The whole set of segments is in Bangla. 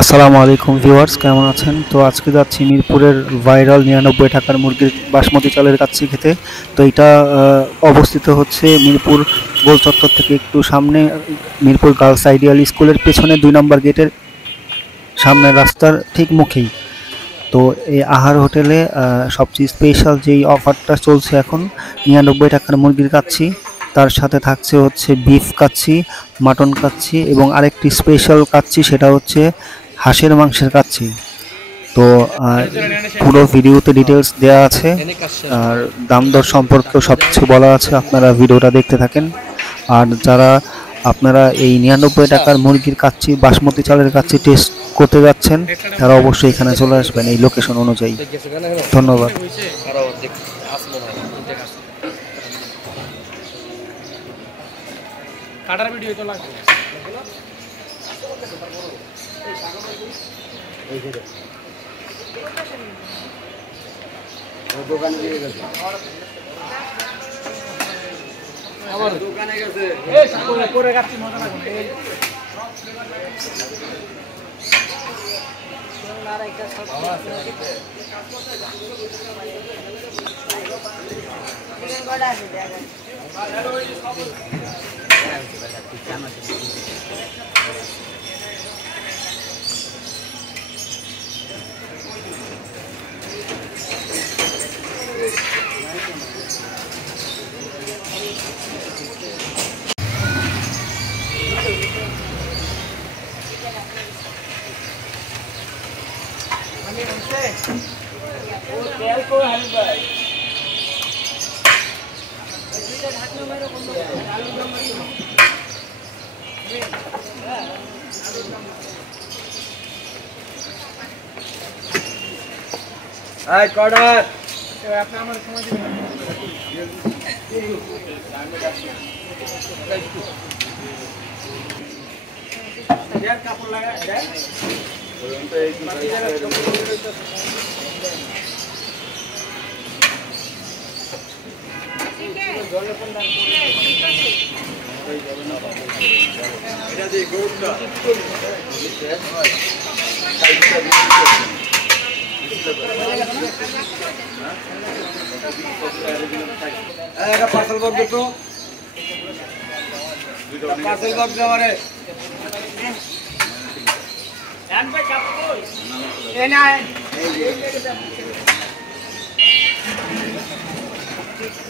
আসসালামু আলাইকুম ভিউয়ার্স, কেমন আছেন? তো আজকে যাচ্ছি মিরপুরের ভাইরাল 99 টাকার মুরগির বাসমতি চালের কাচ্চি খেতে। তো এটা অবস্থিত হচ্ছে মিরপুর গোল চত্বর থেকে একটু সামনে, মিরপুর গার্লস আইডিয়াল স্কুলের পেছনে 2 নম্বর গেটের সামনের রাস্তার ঠিক মুখেই। তো এই আহার হোটেলে সবচেয়ে স্পেশাল যেই অফারটা চলছে এখন, 99 টাকার মুরগির কাচ্চি, তার সাথে থাকছে হচ্ছে বিফ কাচ্চি, মাটন কাচ্চি এবং আরেকটি স্পেশাল কাচ্চি, সেটা হচ্ছে হাঁসের মাংসের কাচ্চি। তো পুরো ভিডিওতে ডিটেলস দেওয়া আছে, আর দাম দর সম্পর্কেও সব কিছু বলা আছে, আপনারা ভিডিওটা দেখতে থাকেন। আর যারা আপনারা এই 99 টাকার মুরগির কাচ্চি, বাসমতি চালের কাচ্চি টেস্ট করতে যাচ্ছেন, তারা অবশ্যই এখানে চলে আসবেন এই লোকেশন অনুযায়ী। ধন্যবাদ। কাটার ভিডিও তো লাগবে দোকানে দিয়ে গেছে, আমার দোকানে গেছে, এই করে কাটছি, মজা লাগে না। এই আর একটা সব আছে চিকেন গোড়া আছে দেখেন। Hey, Carter! আপনি আমার সময় দিবেন। এর কাপড় লাগা দেন। এটা দিয়ে গোটা একটা পার্সেল বক্স দেখো, পার্সেল বক্স আমারে এন ভাই কাপ কই এ না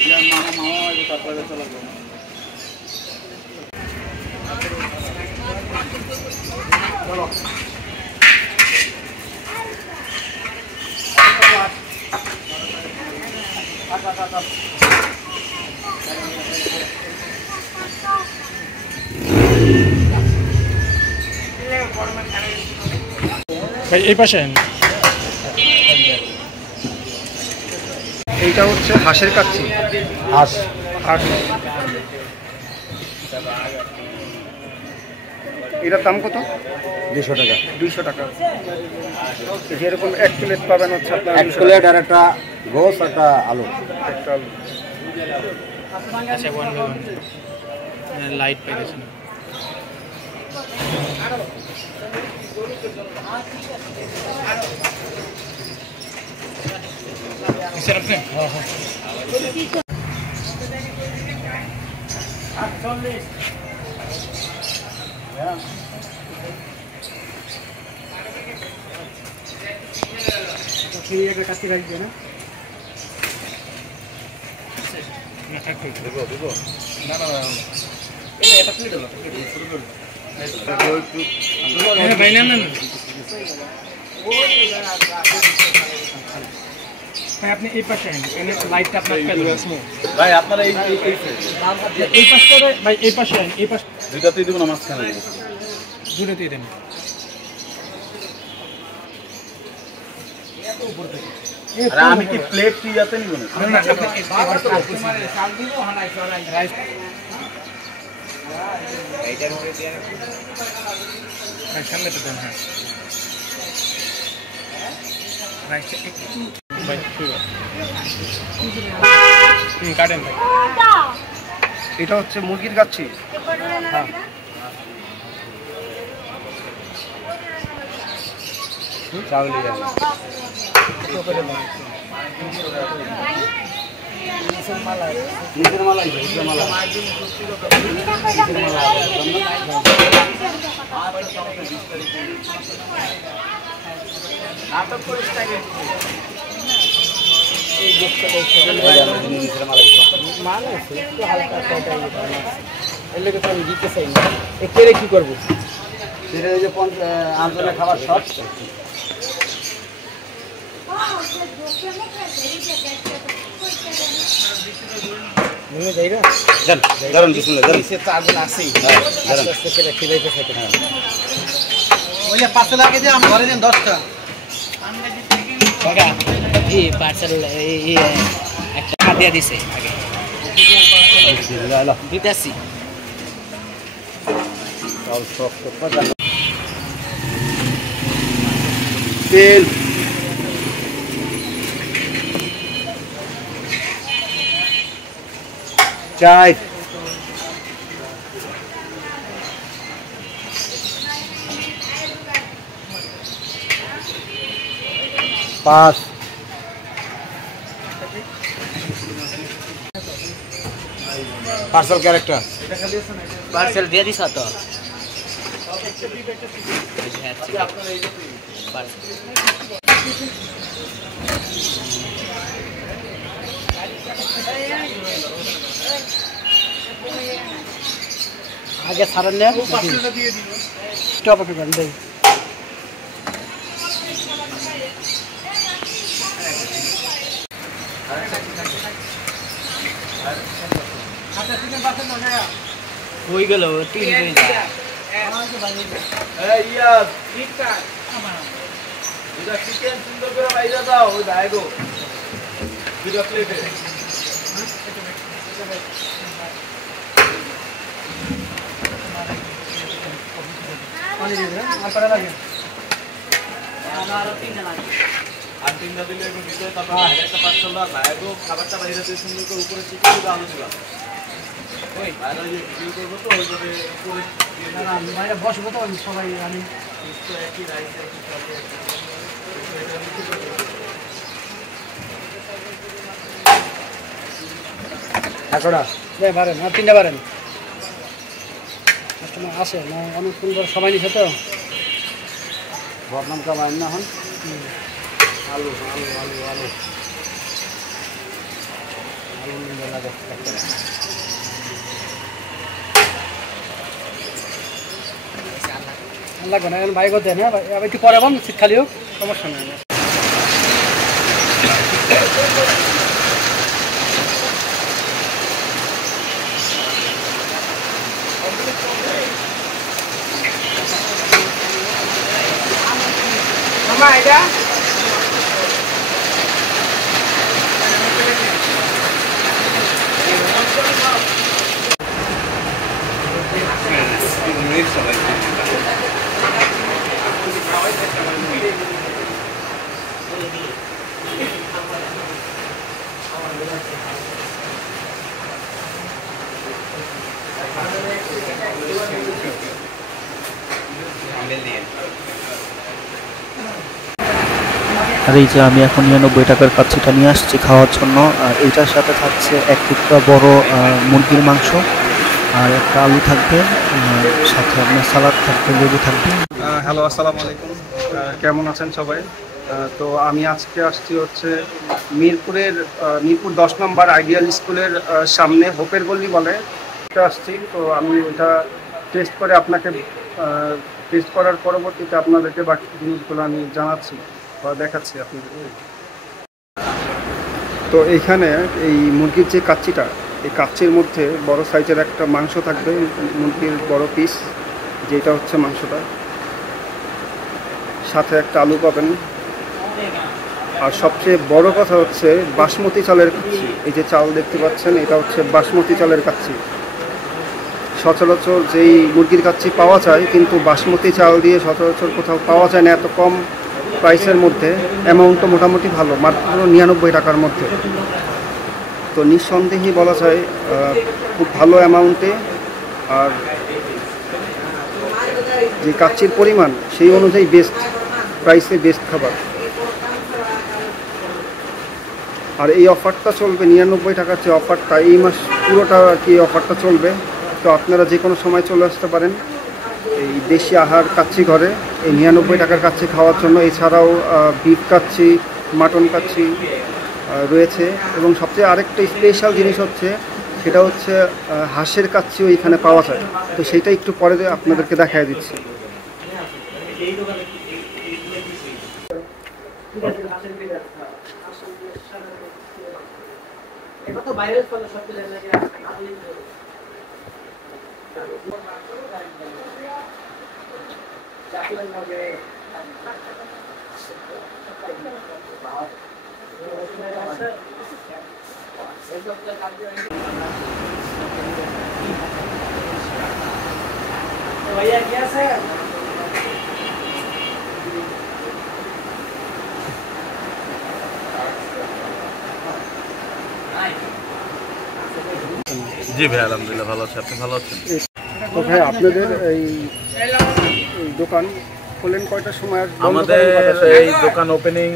ইয়া মামা এই তারপরে চলে চলো। ভাই এই পাশে এইটা হচ্ছে হাঁসের কাচ্চি। হাঁস হাঁস এটার দাম কত? 200 টাকা। 200 টাকা। যেরকম 1 প্লেট পাবেন হচ্ছে আপনার 1 প্লেট আর একটা গোস একটা আলু, একটা আলু। আচ্ছা, 1 বাই 1 লাইট পেয়েছেন। স্যার আপনি হ্যাঁ হ্যাঁ 48 হ্যাঁ তো কি একটা কাটি রাখবে না? না থাক দেবো দেবো না না এটা প্লেট হলো শুরু করব ভাই না না ভাই আপনি এই পাশে এনে লাইটটা আপনার ভাই আপনারা এই পাশে ভাই এই পাশে এই পাশে দুইটাতেই দেব না, মাঝখানে দুটোতেই দেন। আরে আমি কি প্লেট কি যাতে নিব না? না না আপনি বারবার তো শাল দিব হানাই চড়াই রাইস এইটার মধ্যে দিয়ে ভাই সামনে তো দেন। হ্যাঁ রাইসটা একটু ভাই কাটেন ভাই। এটা হচ্ছে মুরগির কাচ্চি। হ্যাঁ চাউলি যাবে নিচের মালা নিচের মালা নাটক করিস থাকে মালা আছে একটু হালকা এর লেগে তো আমি দিতে চাই না এ কেড়ে কি করবো সেটা ওই যে আঞ্চলে খাবার শখ পাঁচশো লাগে যে আমি ঘরে দিন 10টা পার্সেল একটা খাদিয়া দিছে দিতেছি তেল চাই 5 পার্সেল ক্যারেক্টার পার্সেল দিয়ে দিছ তো আগে সারান নেন স্টপ আপনি বন্ধ দেই হই গেল 3 মিনিট এই ইয়াস ঠিক কাট এটা চিকেন সুন্দর করে বাইরে দাও ওই ভাইগো দুটো প্লেটে পানি দিয়ে দেন আর কত লাগে আমার 3 লাগে আর 3টা দিলে এরকম ভিতরে তারপর একটা পার্সেল দাও ভাইগো খাবারটা বাইরে দিয়ে সুন্দর করে উপরে চিকেন দিয়ে আলু দিলাম ওই বাইরে যে ভিডিও করব তো ওইভাবে উপরে না না বাইরে বসবো তো আমি সবাই জানি তো একই রাইস একই সাথে একড়া দে বারেন আর 3টা বারেন কাস্টমার আসে না অনেকক্ষণ পর সবাই নিছে তো বদনাম কামাই না হন আলু আলু আলু আলু আলু নিয়ে লাগে লাগবে না বাইক দেন হ্যাঁ একটু পরে বল শীত খালি হোক সমস্যা নেই এটা আর এই যে আমি এখন 99 টাকার কাচ্চিটা নিয়ে আসছি খাওয়ার জন্য। আর এইটার সাথে থাকছে এক টুকরা বড় মুরগির মাংস আর একটা আলু থাকবে, সাথে আপনার সালাদ থাকবে, লেবু থাকবে। হ্যালো, আসসালামু আলাইকুম। কেমন আছেন সবাই? তো আমি আজকে আসছি হচ্ছে মিরপুর 10 নম্বর আইডিয়াল স্কুলের সামনে হোপের গলি বলে আসছি। তো আমি ওইটা টেস্ট করে আপনাকে টেস্ট করার পরবর্তীতে আপনাদেরকে বাকি জিনিসগুলো আমি জানাচ্ছি বা দেখাচ্ছি আপনাদের। তো এইখানে এই মুরগির যে কাচ্চিটা, এই কাচ্চির মধ্যে বড় সাইজের একটা মাংস থাকবে, মুরগির বড় পিস, যেটা হচ্ছে মাংসটা, সাথে একটা আলু পাবেন। আর সবচেয়ে বড় কথা হচ্ছে বাসমতি চালের কাচ্চি। এই যে চাল দেখতে পাচ্ছেন, এটা হচ্ছে বাসমতি চালের কাচ্চি। সচরাচর যেই মুরগির কাচ্চি পাওয়া যায়, কিন্তু বাসমতি চাল দিয়ে সচরাচর কোথাও পাওয়া যায় না এত কম প্রাইসের মধ্যে। অ্যামাউন্টটা মোটামুটি ভালো, মাত্র 99 টাকার মধ্যে। তো নিঃসন্দেহেই বলা যায় খুব ভালো অ্যামাউন্টে। আর যে কাচ্চির পরিমাণ সেই অনুযায়ী বেস্ট। প্রাইসে বেস্ট খাবার। আর এই অফারটা চলবে 99 টাকার যে অফারটা, এই মাস পুরোটা আর কি অফারটা চলবে। তো আপনারা যে কোনো সময় চলে আসতে পারেন এই দেশি আহার কাচ্চি ঘরে এই 99 টাকার কাচ্চি খাওয়ার জন্য। এছাড়াও বিফ কাচ্চি, মাটন কাচ্চি রয়েছে, এবং সবচেয়ে আরেকটা স্পেশাল জিনিস হচ্ছে সেটা হচ্ছে হাঁসের কাচ্চিও এখানে পাওয়া যায়। তো সেটা একটু পরে আপনাদেরকে দেখায় দিচ্ছি। भैया क्या सर জি ভাই, আলহামদুলিল্লাহ ভালো আছি। আপনি ভালো আছেন? তো ভাই আপনাদের এই দোকান খোলেন কয়টার সময়? আমাদের এই দোকান ওপেনিং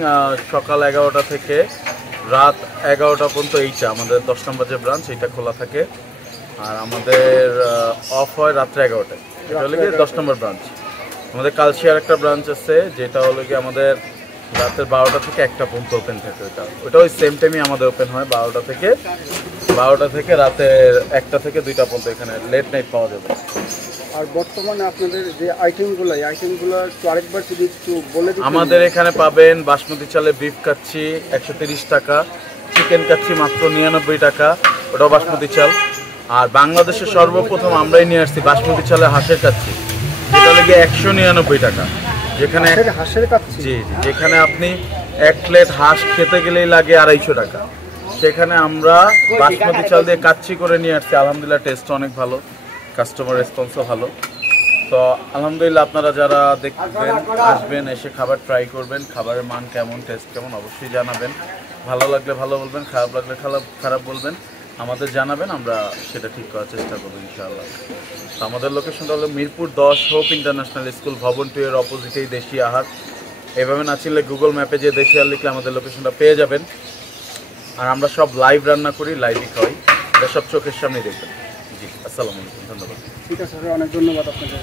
সকাল 11টা থেকে রাত 11টা পর্যন্ত। এইটা আমাদের 10 নম্বর যে ব্রাঞ্চ, এইটা খোলা থাকে। আর আমাদের অফ হয় রাত্রে 11টায়। এটা হলো গিয়ে 10 নম্বর ব্রাঞ্চ। আমাদের কালশিয়ার একটা ব্রাঞ্চ আছে, যেটা হলো গিয়ে আমাদের রাতের 12টা থেকে 1টা পর্যন্ত ওপেন থাকে। ওটা ওই সেম টাইমই আমাদের ওপেন হয়, 12টা থেকে রাতের 1টা থেকে 2টা পর্যন্ত। এখানে লেট নাইট পাওয়া যাবে। আর বর্তমানে আপনাদের যে আইটেমগুলো, এই আইটেমগুলো একটু আরেকবার যদি একটু বলে দিন। আমাদের এখানে পাবেন বাসমতি চালে বিফ কাচ্চি 130 টাকা, চিকেন কাচ্চি মাত্র 99 টাকা, ওটাও বাসমতি চাল। আর বাংলাদেশের সর্বপ্রথম আমরাই নিয়ে আসছি বাসমতি চালে হাঁসের কাচ্চি, যেটা লেগে 199 টাকা। যেখানে হাঁসের কাচ্চি, জি জি, যেখানে আপনি 1 প্লেট হাঁস খেতে গেলেই লাগে 250 টাকা, সেখানে আমরা বাসমতি চাল দিয়ে কাচ্চি করে নিয়ে আসছি। আলহামদুলিল্লাহ টেস্ট অনেক ভালো, কাস্টমার রেসপন্সও ভালো। তো আলহামদুলিল্লাহ আপনারা যারা দেখবেন আসবেন, এসে খাবার ট্রাই করবেন। খাবারের মান কেমন, টেস্ট কেমন অবশ্যই জানাবেন। ভালো লাগলে ভালো বলবেন, খারাপ লাগলে খারাপ বলবেন, আমাদের জানাবেন, আমরা সেটা ঠিক করার চেষ্টা করবো ইনশাআল্লাহ। তো আমাদের লোকেশনটা হলো মিরপুর 10 হোপ ইন্টারন্যাশনাল স্কুল ভবন 2 এর অপোজিটেই দেশি আহার। এভাবে না চিনলে গুগল ম্যাপে যে দেশি আহার লিখলে আমাদের লোকেশনটা পেয়ে যাবেন। আর আমরা সব লাইভ রান্না করি, লাইভই খাওয়াই, এটা সব চোখের সামনেই দেখবেন। জি, আসসালামু আলাইকুম, ধন্যবাদ। ঠিক আছে, অনেক ধন্যবাদ আপনাদের।